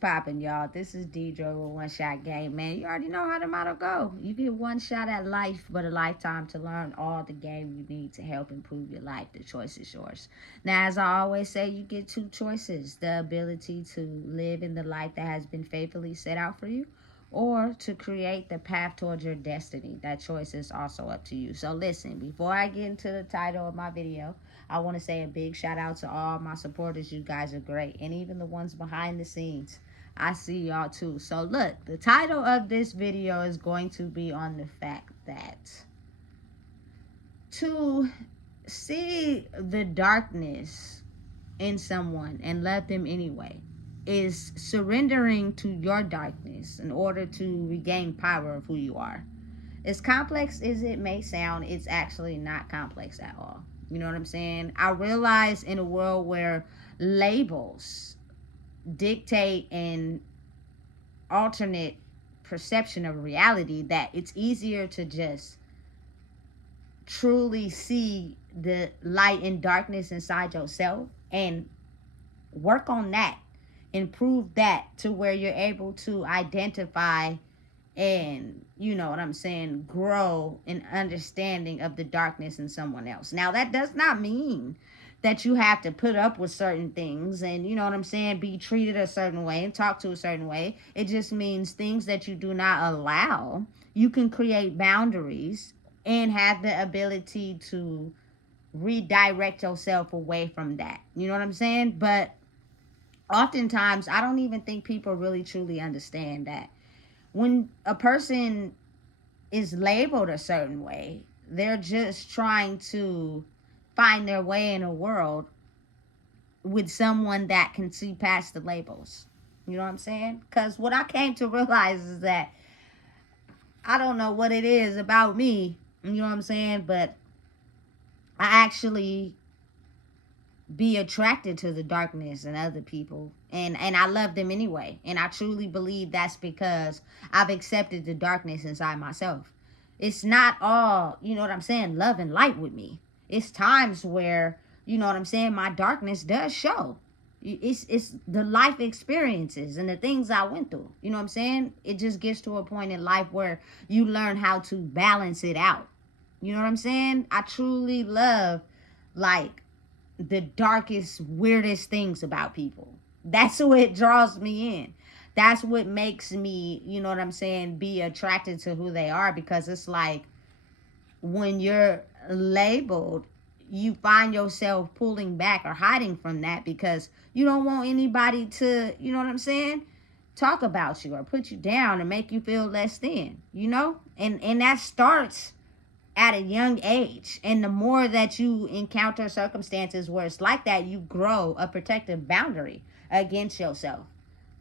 poppin', y'all? This is Deidre with One Shot Game, man. You already know how the motto go. You get one shot at life, but a lifetime to learn all the game you need to help improve your life. The choice is yours. Now, as I always say, you get two choices. The ability to live in the life that has been faithfully set out for you, or to create the path towards your destiny. That choice is also up to you. So listen, before I get into the title of my video, I want to say a big shout out to all my supporters. You guys are great. And even the ones behind the scenes. I see y'all too. So look, the title of this video is going to be on the fact that to see the darkness in someone and love them anyway is surrendering to your darkness in order to regain power of who you are. As complex as it may sound, it's actually not complex at all. You know what I'm saying? I realize in a world where labels dictate an alternate perception of reality, that it's easier to just truly see the light and darkness inside yourself and work on that, improve that to where you're able to identify and, you know what I'm saying, grow an understanding of the darkness in someone else. Now, that does not mean that you have to put up with certain things and, you know what I'm saying, be treated a certain way and talk to a certain way. It just means things that you do not allow. You can create boundaries and have the ability to redirect yourself away from that. You know what I'm saying? But oftentimes, I don't even think people really truly understand that when a person is labeled a certain way, they're just trying to find their way in a world with someone that can see past the labels. You know what I'm saying? Because what I came to realize is that I don't know what it is about me, you know what I'm saying, but I actually be attracted to the darkness in other people, and I love them anyway. And I truly believe that's because I've accepted the darkness inside myself. It's not all, you know what I'm saying, love and light with me. It's times where, you know what I'm saying, my darkness does show. It's the life experiences and the things I went through. You know what I'm saying? It just gets to a point in life where you learn how to balance it out. You know what I'm saying? I truly love, like, the darkest, weirdest things about people. That's what draws me in. That's what makes me, you know what I'm saying, be attracted to who they are. Because it's like when you're labeled, you find yourself pulling back or hiding from that because you don't want anybody to, you know what I'm saying, talk about you or put you down and make you feel less than, you know? And that starts at a young age. And the more that you encounter circumstances where it's like that, you grow a protective boundary against yourself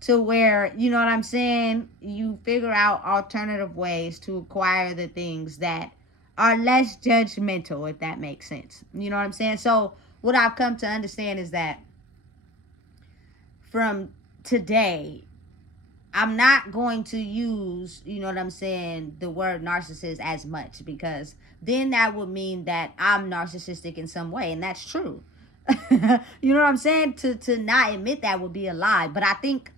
to where, you know what I'm saying, you figure out alternative ways to acquire the things that are less judgmental, if that makes sense. You know what I'm saying? So what I've come to understand is that from today, I'm not going to use, you know what I'm saying, the word narcissist as much, because then that would mean that I'm narcissistic in some way, and that's true. You know what I'm saying? To not admit that would be a lie. But I think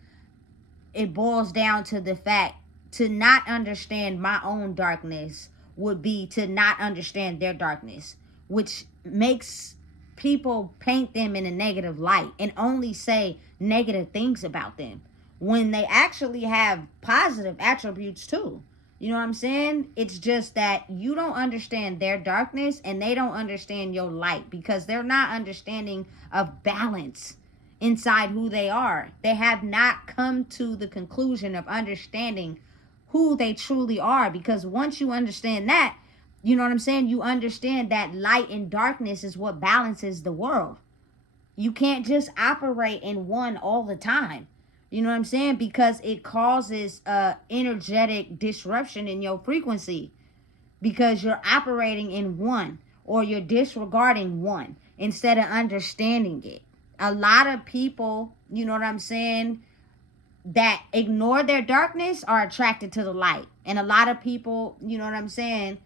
it boils down to the fact to not understand my own darkness would be to not understand their darkness, which makes people paint them in a negative light and only say negative things about them when they actually have positive attributes too. You know what I'm saying? It's just that you don't understand their darkness and they don't understand your light, because they're not understanding of balance inside who they are. They have not come to the conclusion of understanding who they truly are, because once you understand that, you know what I'm saying, you understand that light and darkness is what balances the world. You can't just operate in one all the time. You know what I'm saying? Because it causes energetic disruption in your frequency, because you're operating in one, or you're disregarding one instead of understanding it. A lot of people, you know what I'm saying, that ignore their darkness are attracted to the light. And a lot of people, you know what I'm saying,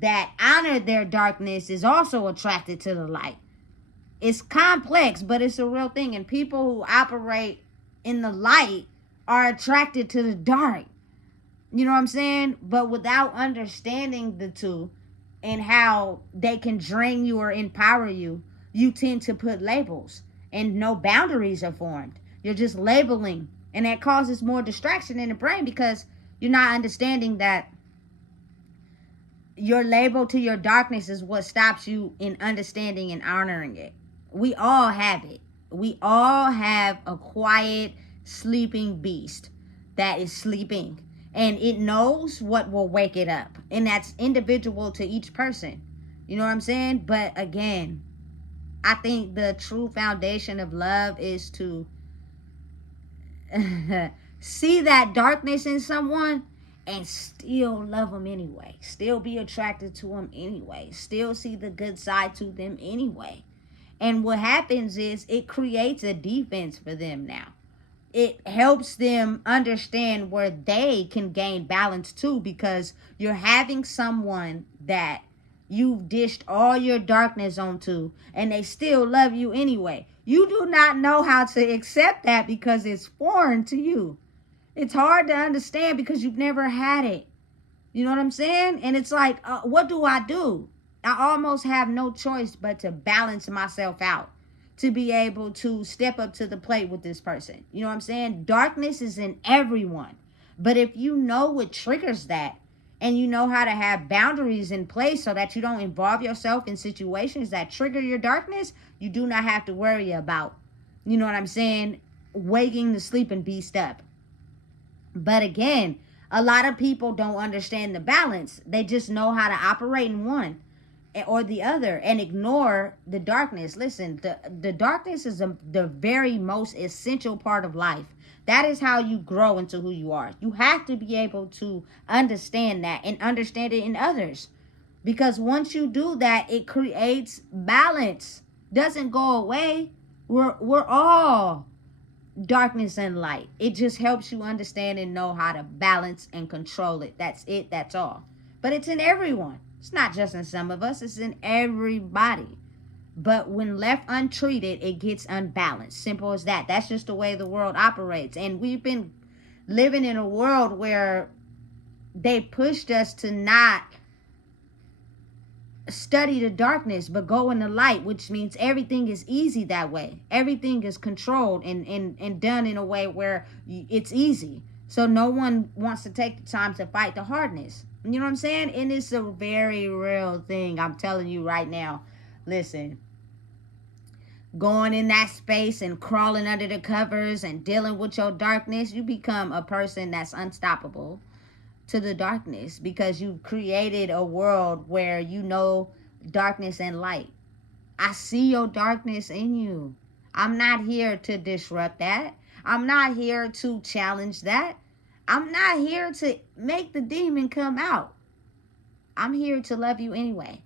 that honor their darkness is also attracted to the light. It's complex, but it's a real thing. And people who operate in the light are attracted to the dark. You know what I'm saying? But without understanding the two and how they can drain you or empower you, you tend to put labels and no boundaries are formed. You're just labeling. And that causes more distraction in the brain because you're not understanding that your label to your darkness is what stops you in understanding and honoring it. We all have it. We all have a quiet, sleeping beast that is sleeping. And it knows what will wake it up. And that's individual to each person. You know what I'm saying? But again, I think the true foundation of love is to see that darkness in someone and still love them anyway. Still be attracted to them anyway. Still see the good side to them anyway. And what happens is it creates a defense for them now. It helps them understand where they can gain balance too, because you're having someone that you've dished all your darkness onto and they still love you anyway. You do not know how to accept that because it's foreign to you. It's hard to understand because you've never had it. You know what I'm saying? And it's like, what do? I almost have no choice but to balance myself out to be able to step up to the plate with this person. You know what I'm saying? Darkness is in everyone. But if you know what triggers that and you know how to have boundaries in place so that you don't involve yourself in situations that trigger your darkness, you do not have to worry about, you know what I'm saying, waking the sleeping beast up. But again, a lot of people don't understand the balance. They just know how to operate in one or the other and ignore the darkness. Listen, the darkness is the very most essential part of life. That is how you grow into who you are. You have to be able to understand that and understand it in others. Because once you do that, it creates balance. Doesn't go away. We're all darkness and light. It just helps you understand and know how to balance and control it. That's it. That's all. But it's in everyone. It's not just in some of us. It's in everybody. But when left untreated, it gets unbalanced. Simple as that. That's just the way the world operates. And we've been living in a world where they pushed us to not study the darkness but go in the light, which means everything is easy that way. Everything is controlled and done in a way where it's easy, so no one wants to take the time to fight the hardness. You know what I'm saying? And it's a very real thing. I'm telling you right now. Listen, going in that space and crawling under the covers and dealing with your darkness, you become a person that's unstoppable to the darkness because you've created a world where you know darkness and light. I see your darkness in you. I'm not here to disrupt that. I'm not here to challenge that. I'm not here to make the demon come out. I'm here to love you anyway.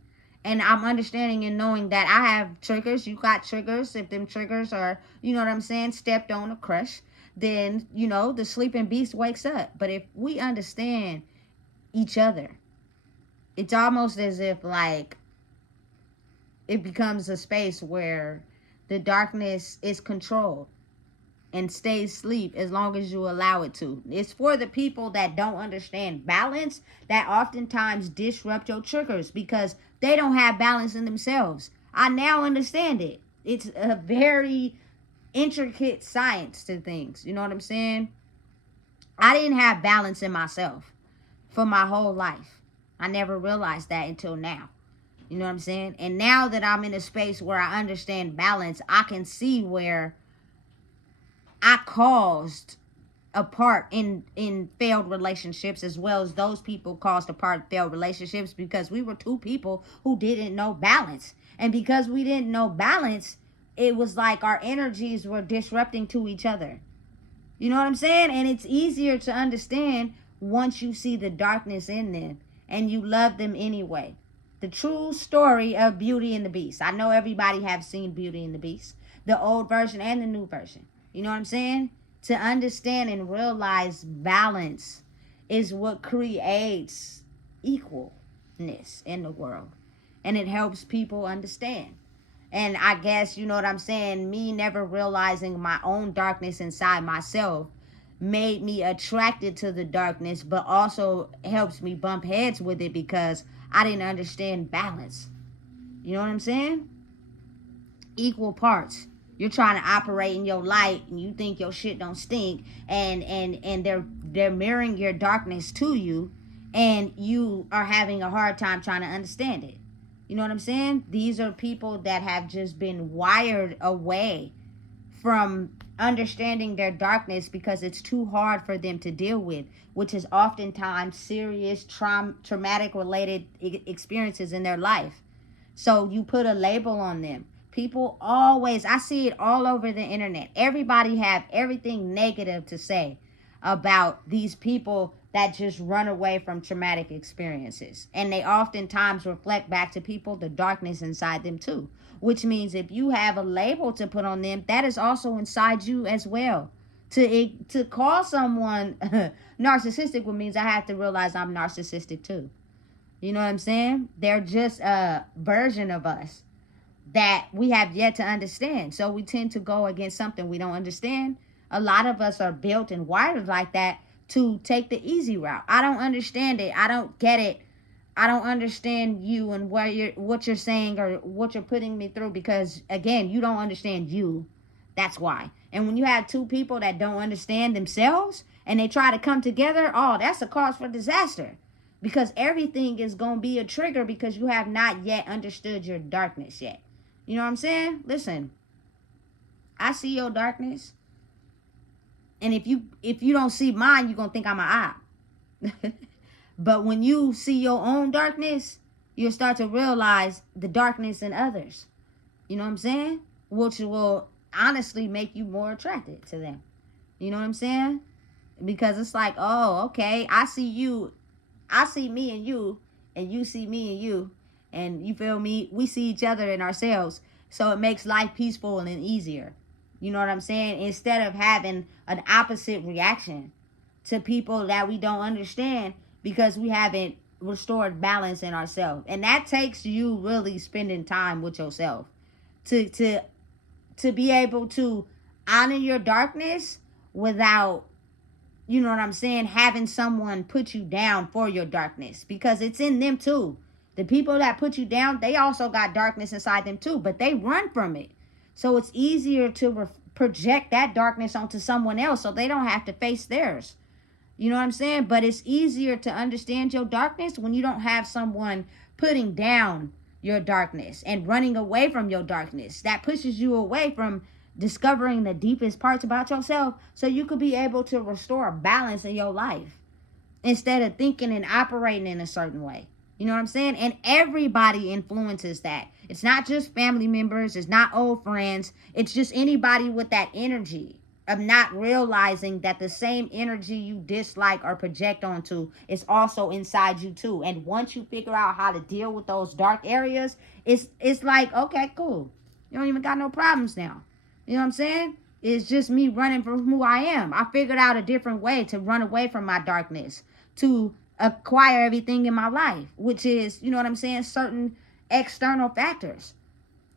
And I'm understanding and knowing that I have triggers. You got triggers. If them triggers are, you know what I'm saying, stepped on or crushed, then, you know, the sleeping beast wakes up. But if we understand each other, it's almost as if like it becomes a space where the darkness is controlled and stays asleep as long as you allow it to. It's for the people that don't understand balance that oftentimes disrupt your triggers because they don't have balance in themselves. I now understand it. It's a very intricate science to things. You know what I'm saying? I didn't have balance in myself for my whole life. I never realized that until now. You know what I'm saying? And now that I'm in a space where I understand balance, I can see where I caused a part in failed relationships, as well as those people caused a part in failed relationships, because we were two people who didn't know balance. And because we didn't know balance, it was like our energies were disrupting to each other. You know what I'm saying? And it's easier to understand once you see the darkness in them and you love them anyway. The true story of Beauty and the Beast. I know everybody have seen Beauty and the Beast, the old version and the new version. You know what I'm saying? To understand and realize balance is what creates equalness in the world. And it helps people understand. And I guess, you know what I'm saying, me never realizing my own darkness inside myself made me attracted to the darkness, but also helps me bump heads with it because I didn't understand balance. You know what I'm saying? Equal parts. You're trying to operate in your light and you think your shit don't stink, and they're mirroring your darkness to you, and you are having a hard time trying to understand it. You know what I'm saying? These are people that have just been wired away from understanding their darkness because it's too hard for them to deal with, which is oftentimes serious traumatic related experiences in their life. So you put a label on them. People always, I see it all over the internet. Everybody have everything negative to say about these people that just run away from traumatic experiences. And they oftentimes reflect back to people the darkness inside them too. Which means if you have a label to put on them, that is also inside you as well. To call someone narcissistic means I have to realize I'm narcissistic too. You know what I'm saying? They're just a version of us that we have yet to understand. So we tend to go against something we don't understand. A lot of us are built and wired like that to take the easy route. I don't understand it. I don't get it. I don't understand you and what you're saying or what you're putting me through because, again, you don't understand you. That's why. And when you have two people that don't understand themselves and they try to come together, oh, that's a cause for disaster. Because everything is going to be a trigger because you have not yet understood your darkness yet. You know what I'm saying? Listen, I see your darkness. And if you don't see mine, you're going to think I'm an op. But when you see your own darkness, you'll start to realize the darkness in others. You know what I'm saying? Which will honestly make you more attracted to them. You know what I'm saying? Because it's like, oh, okay, I see you. I see me and you see me and you, and you feel me? We see each other and ourselves, so it makes life peaceful and easier. You know what I'm saying? Instead of having an opposite reaction to people that we don't understand because we haven't restored balance in ourselves. And that takes you really spending time with yourself to be able to honor your darkness without, you know what I'm saying, having someone put you down for your darkness, because it's in them too. The people that put you down, they also got darkness inside them too, but they run from it. So it's easier to project that darkness onto someone else so they don't have to face theirs. You know what I'm saying? But it's easier to understand your darkness when you don't have someone putting down your darkness and running away from your darkness. That pushes you away from discovering the deepest parts about yourself so you could be able to restore a balance in your life instead of thinking and operating in a certain way. You know what I'm saying? And everybody influences that. It's not just family members. It's not old friends. It's just anybody with that energy of not realizing that the same energy you dislike or project onto is also inside you too. And once you figure out how to deal with those dark areas, it's like, okay, cool. You don't even got no problems now. You know what I'm saying? It's just me running from who I am. I figured out a different way to run away from my darkness, to acquire everything in my life, which is, you know what I'm saying, certain external factors.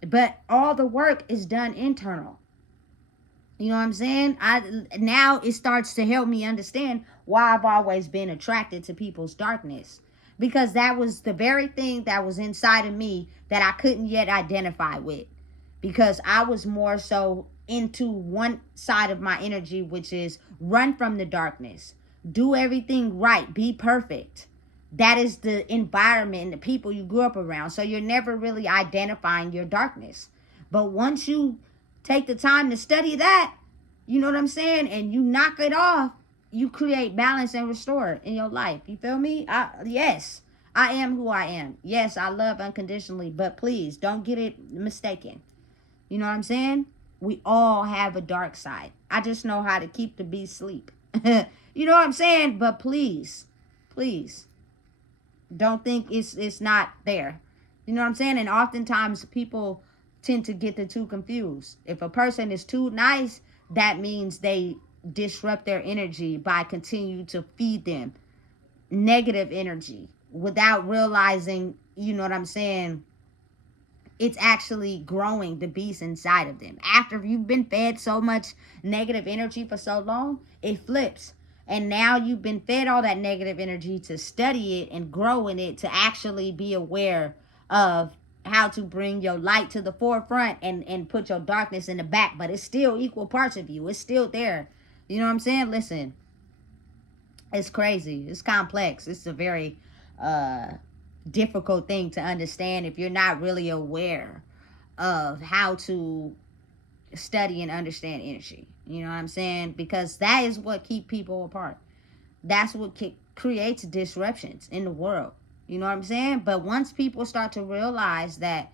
But all the work is done internal. You know what I'm saying? Now it starts to help me understand why I've always been attracted to people's darkness. Because that was the very thing that was inside of me that I couldn't yet identify with. Because I was more so into one side of my energy, which is run from the darkness. Do everything right. Be perfect. That is the environment and the people you grew up around. So you're never really identifying your darkness. But once you take the time to study that, you know what I'm saying, and you knock it off, you create balance and restore in your life. You feel me? Yes, I am who I am. Yes, I love unconditionally, but please don't get it mistaken. You know what I'm saying? We all have a dark side. I just know how to keep the beast asleep. You know what I'm saying? But please, don't think it's not there. You know what I'm saying? And oftentimes people tend to get the two confused. If a person is too nice, that means they disrupt their energy by continuing to feed them negative energy without realizing, you know what I'm saying, it's actually growing the beast inside of them. After you've been fed so much negative energy for so long, it flips. And now you've been fed all that negative energy to study it and grow in it, to actually be aware of how to bring your light to the forefront and put your darkness in the back. But it's still equal parts of you. It's still there. You know what I'm saying? Listen, it's crazy. It's complex. It's a very difficult thing to understand if you're not really aware of how to study and understand energy. You know what I'm saying? Because that is what keep people apart. That's what creates disruptions in the world. You know what I'm saying? But once people start to realize that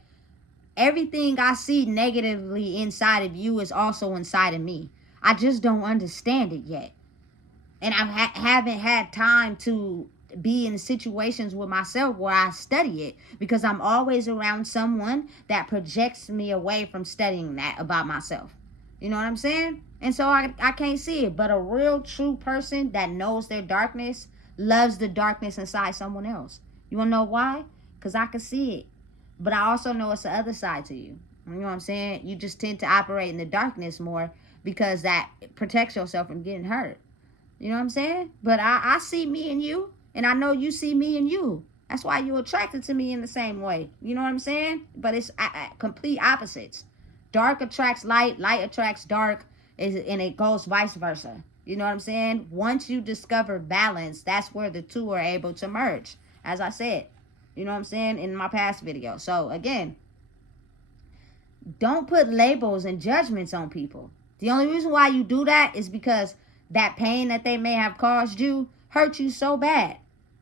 everything I see negatively inside of you is also inside of me, I just don't understand it yet. And I haven't had time to be in situations with myself where I study it, because I'm always around someone that projects me away from studying that about myself. You know what I'm saying? And so I can't see it. But a real true person that knows their darkness loves the darkness inside someone else. You want to know why? Because I can see it. But I also know it's the other side to you. You know what I'm saying? You just tend to operate in the darkness more because that protects yourself from getting hurt. You know what I'm saying? But I see me in you, and I know you see me in you. That's why you're attracted to me in the same way. You know what I'm saying? But it's complete opposites. Dark attracts light, light attracts dark, and it goes vice versa. You know what I'm saying? Once you discover balance, that's where the two are able to merge. As I said, you know what I'm saying, in my past video. So again, don't put labels and judgments on people. The only reason why you do that is because that pain that they may have caused you hurt you so bad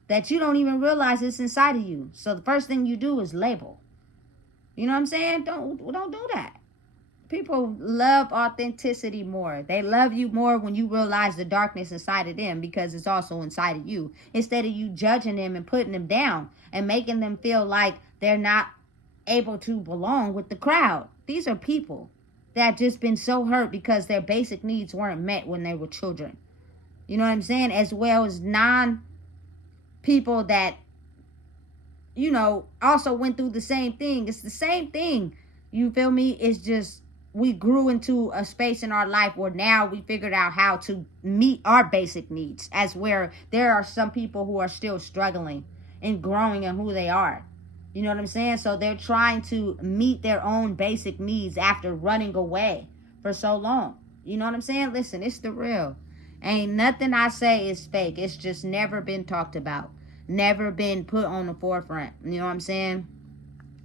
that you don't even realize it's inside of you. So the first thing you do is label. You know what I'm saying? Don't do that. People love authenticity more. They love you more when you realize the darkness inside of them, because it's also inside of you. Instead of you judging them and putting them down and making them feel like they're not able to belong with the crowd. These are people that just been so hurt because their basic needs weren't met when they were children. You know what I'm saying? As well as people that, you know, also went through the same thing. It's the same thing. You feel me? It's just we grew into a space in our life where now we figured out how to meet our basic needs, as where there are some people who are still struggling and growing in who they are. You know what I'm saying? So they're trying to meet their own basic needs after running away for so long. You know what I'm saying? Listen, it's the real. Ain't nothing I say is fake. It's just never been talked about. Never been put on the forefront. You know what I'm saying?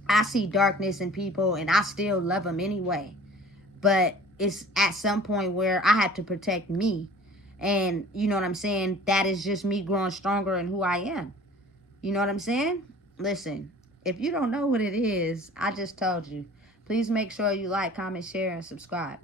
I see darkness in people and I still love them anyway. But it's at some point where I have to protect me. And you know what I'm saying? That is just me growing stronger in who I am. You know what I'm saying? Listen. If you don't know what it is, I just told you. Please make sure you like, comment, share, and subscribe.